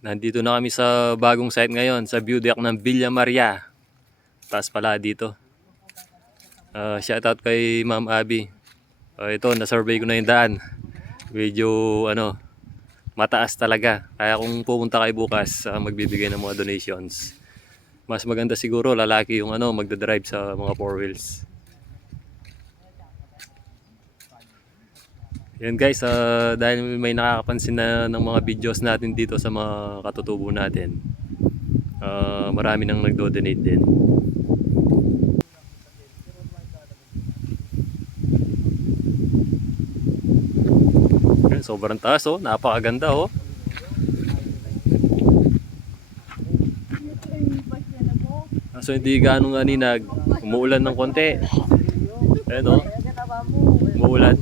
Nandito na kami sa bagong site ngayon, sa view deck ng Villa Maria. Taas pala dito. Shoutout kay Ma'am Abby. Ito, na-survey ko na yung daan. Medyo mataas talaga. Kaya kung pupunta kayo bukas, magbibigay ng mga donations. Mas maganda siguro lalaki yung magdadrive sa mga four wheels. Yan guys, dahil may nakakapansin na ng mga videos natin dito sa mga katutubo natin, marami nang nagdo-donate din. Yan, sobrang taas oh, napakaganda oh. So hindi ganong aninag, umuulan ng konti. Ayan oh, umuulan.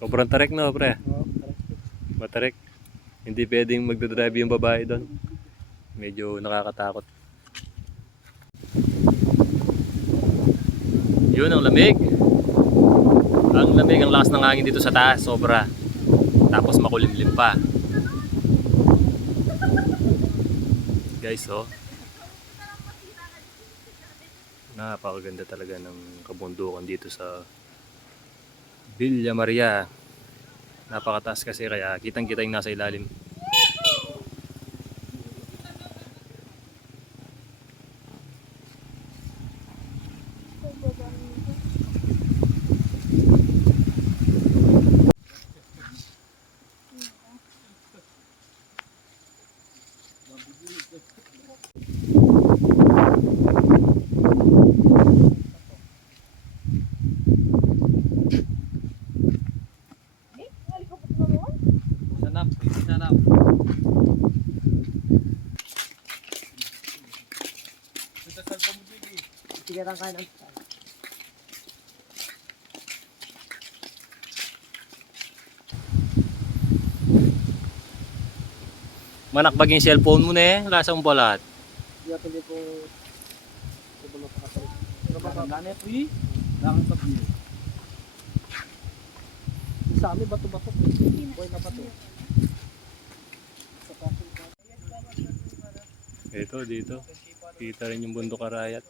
Sobrang tarik no pre. Matarik. Hindi pwedeng magdadrive yung babae doon. Medyo nakakatakot. Yun ang lamig. Ang lamig, ang lakas ng hangin dito sa taas, sobra. Tapos makulimlim pa. Guys, oh. Napakaganda talaga ng kabundukan dito sa Villa Maria. Napakataas kasi kaya kitang-kita yung nasa ilalim. Manakbag yung cellphone mo na eh, lasang balat. Di atin dito ito mapakasal. Ganit wi, langan pa biyo. Sa amin bato-bato. Boy na bato. Ito dito. Kita rin yung bundok Arayat.